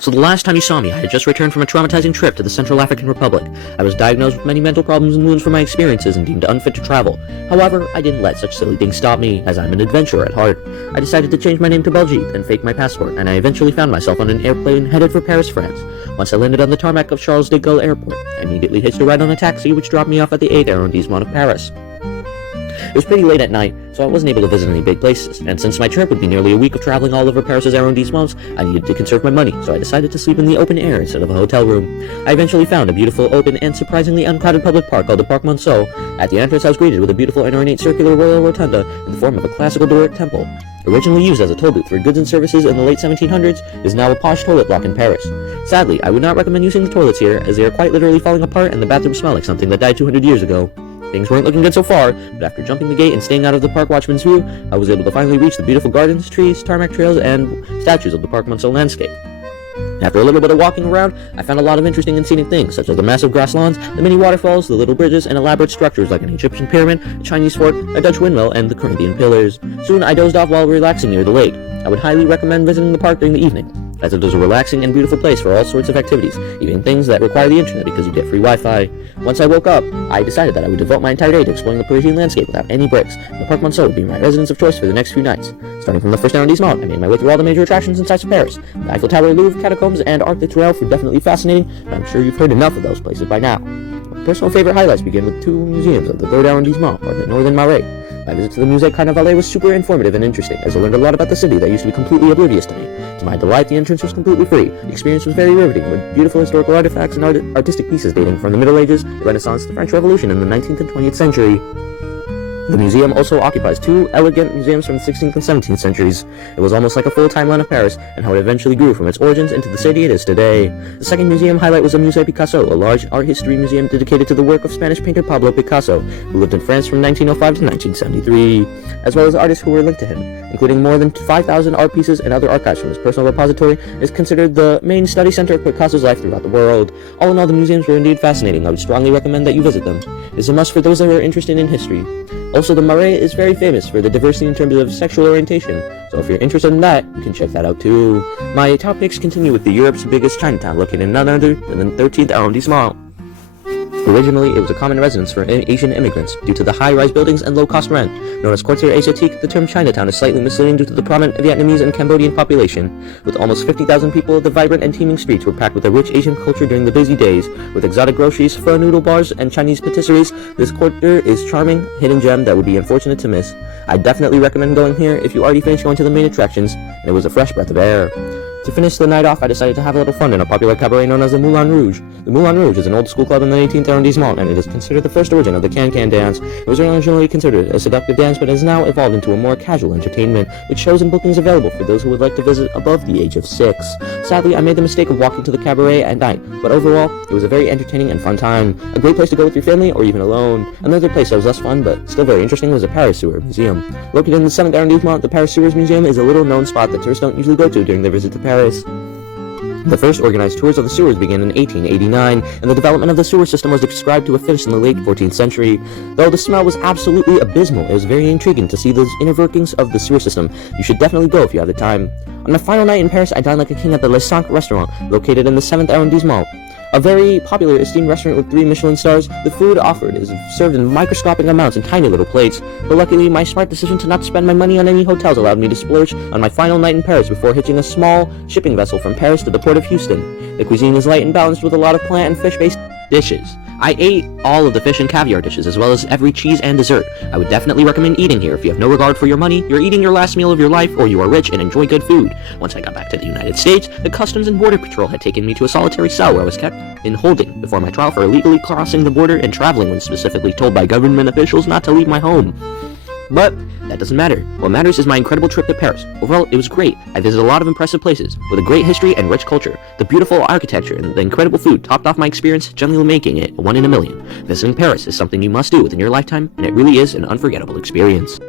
So the last time you saw me, I had just returned from a traumatizing trip to the Central African Republic. I was diagnosed with many mental problems and wounds from my experiences and deemed unfit to travel. However, I didn't let such silly things stop me, as I'm an adventurer at heart. I decided to change my name to Belgique and fake my passport, and I eventually found myself on an airplane headed for Paris, France. Once I landed on the tarmac of Charles de Gaulle Airport, I immediately hitched a ride on a taxi which dropped me off at the 8th arrondissement of Paris. It was pretty late at night, so I wasn't able to visit any big places, and since my trip would be nearly a week of traveling all over Paris's arrondissements, I needed to conserve my money, so I decided to sleep in the open air instead of a hotel room. I eventually found a beautiful, open, and surprisingly uncrowded public park called the Parc Monceau. At the entrance, I was greeted with a beautiful and ornate circular royal rotunda in the form of a classical Doric temple. Originally used as a toll booth for goods and services in the late 1700s, it is now a posh toilet block in Paris. Sadly, I would not recommend using the toilets here, as they are quite literally falling apart and the bathrooms smell like something that died 200 years ago. Things weren't looking good so far, but after jumping the gate and staying out of the park watchman's view, I was able to finally reach the beautiful gardens, trees, tarmac trails, and statues of the Parc Monceau landscape. After a little bit of walking around, I found a lot of interesting and scenic things, such as the massive grass lawns, the mini waterfalls, the little bridges, and elaborate structures like an Egyptian pyramid, a Chinese fort, a Dutch windmill, and the Corinthian pillars. Soon I dozed off while relaxing near the lake. I would highly recommend visiting the park during the evening, as it is a relaxing and beautiful place for all sorts of activities, even things that require the internet because you get free Wi-Fi. Once I woke up, I decided that I would devote my entire day to exploring the Parisian landscape without any breaks, and the Parc Monceau would be my residence of choice for the next few nights. Starting from the first arrondissement, I made my way through all the major attractions and sights of Paris. The Eiffel Tower, Louvre, Catacombs, and Arc de Triomphe were definitely fascinating, but I'm sure you've heard enough of those places by now. My personal favorite highlights begin with two museums of the 3rd arrondissement, or the Northern Marais. My visit to the Musée Carnavalet was super informative and interesting, as I learned a lot about the city that used to be completely oblivious to me. To my delight, the entrance was completely free. The experience was very riveting, with beautiful historical artifacts and artistic pieces dating from the Middle Ages, the Renaissance, the French Revolution, and the 19th and 20th century. The museum also occupies two elegant museums from the 16th and 17th centuries. It was almost like a full timeline of Paris, and how it eventually grew from its origins into the city it is today. The second museum highlight was the Musée Picasso, a large art history museum dedicated to the work of Spanish painter Pablo Picasso, who lived in France from 1905 to 1973, as well as artists who were linked to him, including more than 5,000 art pieces and other archives from his personal repository. It is considered the main study center of Picasso's life throughout the world. All in all, the museums were indeed fascinating. I would strongly recommend that you visit them. It is a must for those that are interested in history. Also, the Marais is very famous for the diversity in terms of sexual orientation, so if you're interested in that, you can check that out too. My top picks continue with the Europe's biggest Chinatown, located in none other than the 13th arrondissement. Originally, it was a common residence for Asian immigrants due to the high-rise buildings and low-cost rent. Known as Quartier Asiatique, the term Chinatown is slightly misleading due to the prominent Vietnamese and Cambodian population. With almost 50,000 people, the vibrant and teeming streets were packed with a rich Asian culture during the busy days. With exotic groceries, pho noodle bars, and Chinese patisseries, this quarter is a charming, hidden gem that would be unfortunate to miss. I definitely recommend going here if you already finished going to the main attractions, and it was a fresh breath of air. To finish the night off, I decided to have a little fun in a popular cabaret known as the Moulin Rouge. The Moulin Rouge is an old school club in the 18th arrondissement, and it is considered the first origin of the can-can dance. It was originally considered a seductive dance, but has now evolved into a more casual entertainment, with shows and bookings available for those who would like to visit above the age of 6. Sadly, I made the mistake of walking to the cabaret at night, but overall, it was a very entertaining and fun time. A great place to go with your family, or even alone. Another place that was less fun, but still very interesting, was the Paris Sewer Museum. Located in the 7th arrondissement, the Paris Sewers Museum is a little-known spot that tourists don't usually go to during their visit to Paris. The first organized tours of the sewers began in 1889, and the development of the sewer system was described to have finished in the late 14th century. Though the smell was absolutely abysmal, it was very intriguing to see the inner workings of the sewer system. You should definitely go if you have the time. On my final night in Paris, I dined like a king at the Le Cinq restaurant, located in the 7th arrondissement. A very popular esteemed restaurant with 3 Michelin stars, the food offered is served in microscopic amounts in tiny little plates, but luckily my smart decision to not spend my money on any hotels allowed me to splurge on my final night in Paris before hitching a small shipping vessel from Paris to the port of Houston. The cuisine is light and balanced with a lot of plant and fish-based dishes. I ate all of the fish and caviar dishes, as well as every cheese and dessert. I would definitely recommend eating here if you have no regard for your money, you're eating your last meal of your life, or you are rich and enjoy good food. Once I got back to the United States, the Customs and Border Patrol had taken me to a solitary cell where I was kept in holding before my trial for illegally crossing the border and traveling when specifically told by government officials not to leave my home. But that doesn't matter. What matters is my incredible trip to Paris. Overall, it was great. I visited a lot of impressive places, with a great history and rich culture. The beautiful architecture and the incredible food topped off my experience, generally making it a 1 in a million. Visiting Paris is something you must do within your lifetime, and it really is an unforgettable experience.